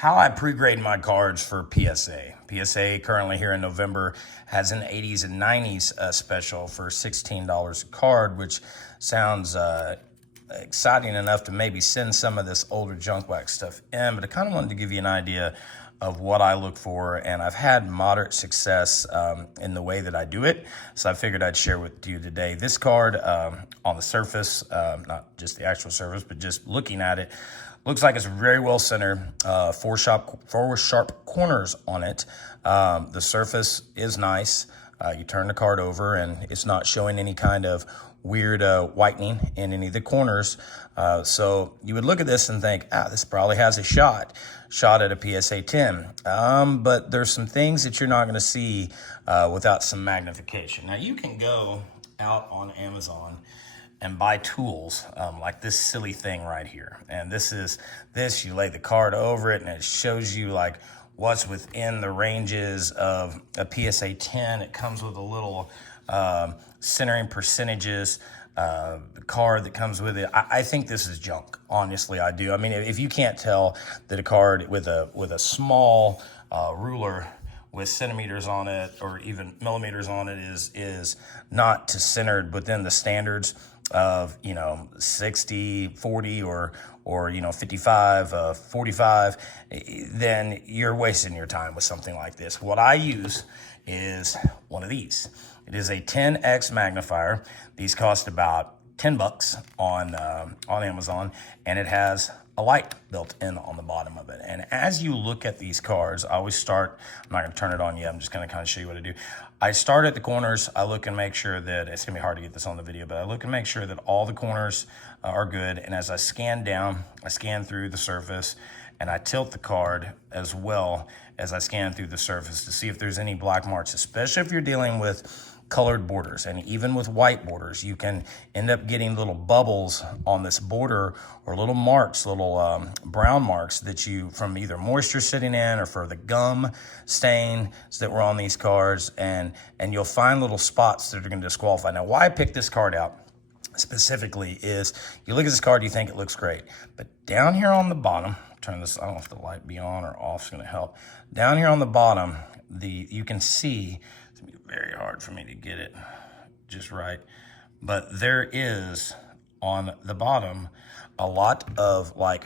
how I pre-grade my cards for PSA. PSA currently here in November has an 80s and 90s special for $16 a card, which sounds exciting enough to maybe send some of this older junk wax stuff in, but I kind of wanted to give you an idea of what I look for, and I've had moderate success in the way that I do it, so I figured I'd share with you today. This card on the surface, not just the actual surface, but just looking at it, looks like it's very well centered, four sharp corners on it. The surface is nice. You turn the card over and it's not showing any kind of weird whitening in any of the corners. So you would look at this and think, this probably has a shot at a PSA 10. But there's some things that you're not going to see without some magnification. Now you can go out on Amazon and buy tools like this silly thing right here. And you lay the card over it and it shows you like what's within the ranges of a PSA 10. It comes with a little centering percentages card that comes with it. I think this is junk. Honestly, I do. I mean, if you can't tell that a card with a small ruler with centimeters on it or even millimeters on it is not centered within the standards of 60 40 or 55 45, then you're wasting your time with something like this. What I use is one of these. It is a 10x magnifier. These cost about $10 on Amazon, and it has a light built in on the bottom of it. And as you look at these cards, I always start, I'm not gonna turn it on yet, I'm just gonna kind of show you what I do. I start at the corners. I look and make sure that, it's gonna be hard to get this on the video, but I look and make sure that all the corners are good. And as I scan down, I scan through the surface and I tilt the card as well as I scan through the surface to see if there's any black marks, especially if you're dealing with colored borders. And even with white borders, you can end up getting little bubbles on this border or little marks, little brown marks that you, from either moisture sitting in or for the gum stains that were on these cards, and you'll find little spots that are gonna disqualify. Now, why I picked this card out specifically is you look at this card, you think it looks great, but down here on the bottom, turn this, I don't know if the light be on or off is gonna help. Down here on the bottom, you can see, it's gonna be very hard for me to get it just right, but there is on the bottom a lot of like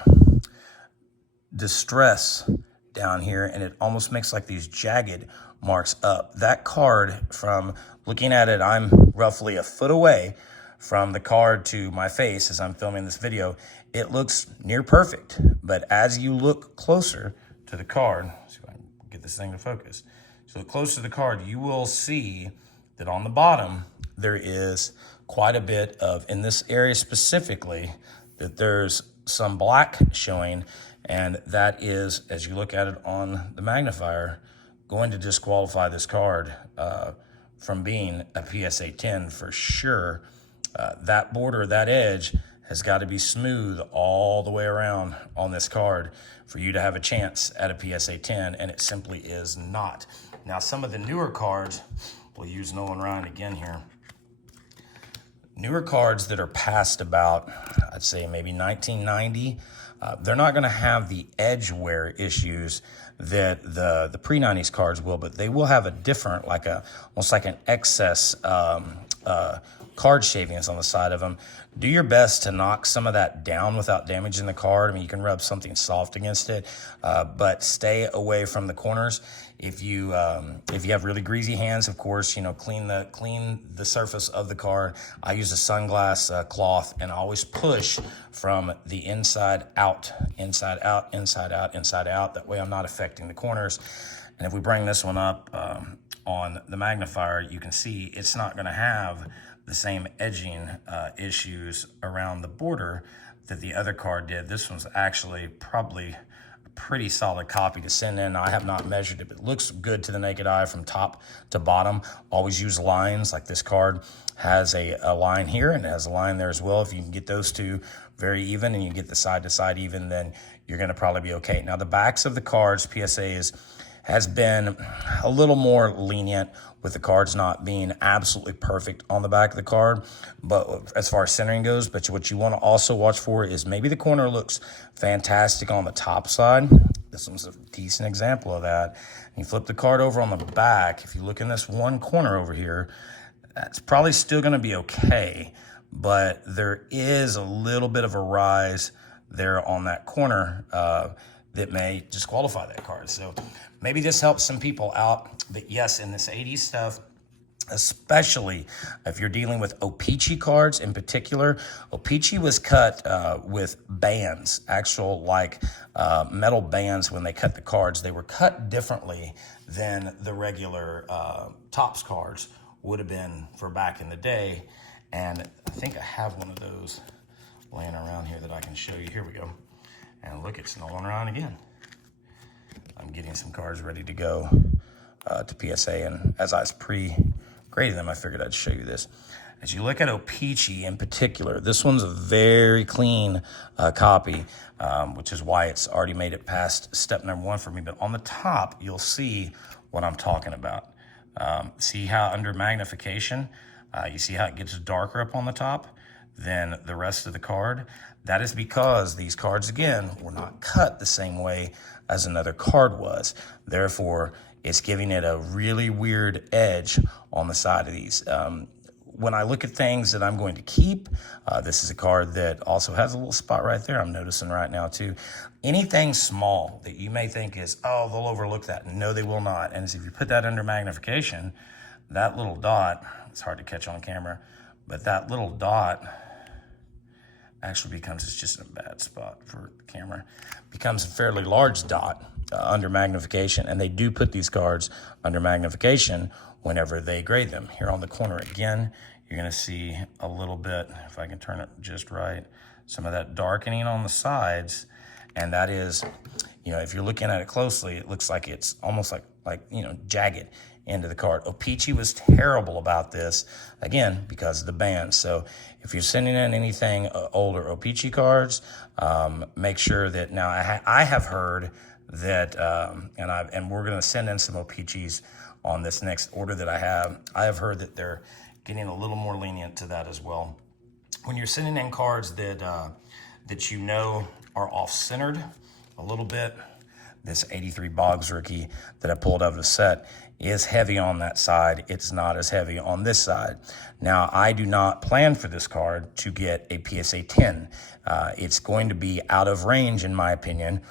distress down here, and it almost makes like these jagged marks up. That card, from looking at it, I'm roughly a foot away from the card to my face as I'm filming this video. It looks near perfect, but as you look closer to the card, see if I can get this thing to focus. So close to the card, you will see that on the bottom, there is quite a bit of, in this area specifically, that there's some black showing, and that is, as you look at it on the magnifier, going to disqualify this card from being a PSA 10 for sure. That border, that edge, has got to be smooth all the way around on this card for you to have a chance at a PSA 10, and it simply is not. Now, some of the newer cards, we'll use Nolan Ryan again here. Newer cards that are past about, I'd say maybe 1990, they're not gonna have the edge wear issues that the pre-90s cards will, but they will have a different, almost like an excess card shavings on the side of them. Do your best to knock some of that down without damaging the card. I mean, you can rub something soft against it, but stay away from the corners. If you have really greasy hands, of course, clean the surface of the card. I use a sunglass cloth, and I always push from the inside out, inside out, inside out, inside out. That way I'm not affecting the corners. And if we bring this one up on the magnifier, you can see it's not gonna have the same edging issues around the border that the other card did. This one's actually probably a pretty solid copy to send in. I have not measured it, but it looks good to the naked eye from top to bottom. Always use lines. Like this card has a line here and it has a line there as well. If you can get those two very even and you get the side to side even, then you're gonna probably be okay. Now the backs of the cards, PSA has been a little more lenient with the cards not being absolutely perfect on the back of the card, but as far as centering goes. But what you want to also watch for is maybe the corner looks fantastic on the top side, This one's a decent example of that. And you flip the card over on the back. If you look in this one corner over here, that's probably still going to be okay, but there is a little bit of a rise there on that corner that may disqualify that card. So maybe this helps some people out. But yes, in this 80s stuff, especially if you're dealing with O-Pee-Chee cards in particular. O-Pee-Chee was cut with bands, actual like metal bands. When they cut the cards, they were cut differently than the regular Topps cards would have been for back in the day. And I think I have one of those laying around here that I can show you. Here we go. And look, it's snowing around again. I'm getting some cards ready to go to PSA, and as I was pre-grading them, I figured I'd show you this. As you look at O-Pee-Chee in particular, this one's a very clean copy, which is why it's already made it past step number 1 for me. But on the top, you'll see what I'm talking about. See how under magnification, you see how it gets darker up on the top than the rest of the card? That is because these cards, again, were not cut the same way as another card was. Therefore, it's giving it a really weird edge on the side of these. When I look at things that I'm going to keep, this is a card that also has a little spot right there I'm noticing right now too. Anything small that you may think is, oh, they'll overlook that. No, they will not. And if you put that under magnification, that little dot, it's hard to catch on camera, but that little dot actually becomes, it's just in a bad spot for the camera, becomes a fairly large dot under magnification. And they do put these cards under magnification whenever they grade them. Here on the corner again, you're gonna see a little bit, if I can turn it just right, some of that darkening on the sides. And that is, you know, if you're looking at it closely, it looks like it's almost like you know, jagged into the card. O-Pee-Chee was terrible about this, again, because of the bands. So if you're sending in anything older O-Pee-Chee cards, make sure that, now I have heard that, and we're gonna send in some O-Pee-Chees on this next order that I have heard that they're getting a little more lenient to that as well. When you're sending in cards that you know are off-centered a little bit, this 83 Boggs rookie that I pulled out of the set is heavy on that side. It's not as heavy on this side. Now, I do not plan for this card to get a PSA 10. It's going to be out of range, in my opinion,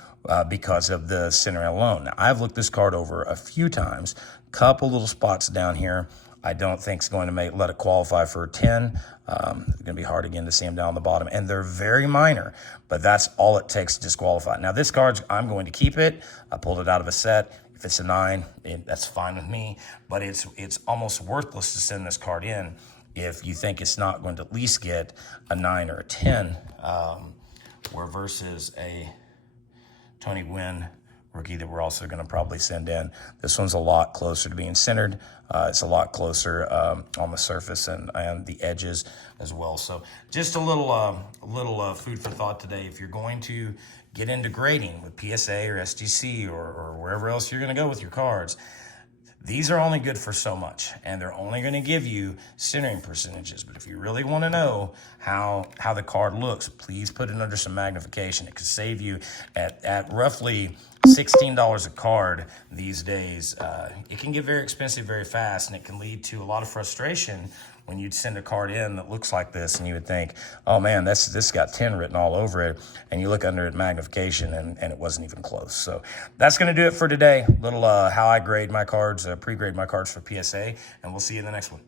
because of the center alone. Now, I've looked this card over a few times, couple little spots down here I don't think is going to let it qualify for a 10. It's going to be hard again to see them down the bottom, and they're very minor, but that's all it takes to disqualify. Now, this card, I'm going to keep it. I pulled it out of a set. If it's a 9, that's fine with me, but it's almost worthless to send this card in if you think it's not going to at least get a 9 or a 10, where versus a Tony Gwynn rookie that we're also going to probably send in. This one's a lot closer to being centered. It's a lot closer on the surface and the edges as well. So just a little food for thought today. If you're going to get into grading with PSA or SGC or wherever else you're going to go with your cards, these are only good for so much, and they're only going to give you centering percentages. But if you really want to know how the card looks, please put it under some magnification. It could save you at roughly $16 a card these days. It can get very expensive very fast, and it can lead to a lot of frustration when you'd send a card in that looks like this, and you would think, oh man, this got 10 written all over it, and you look under it magnification, and it wasn't even close. So that's going to do it for today. Little how I grade my cards, pre-grade my cards for PSA, and we'll see you in the next one.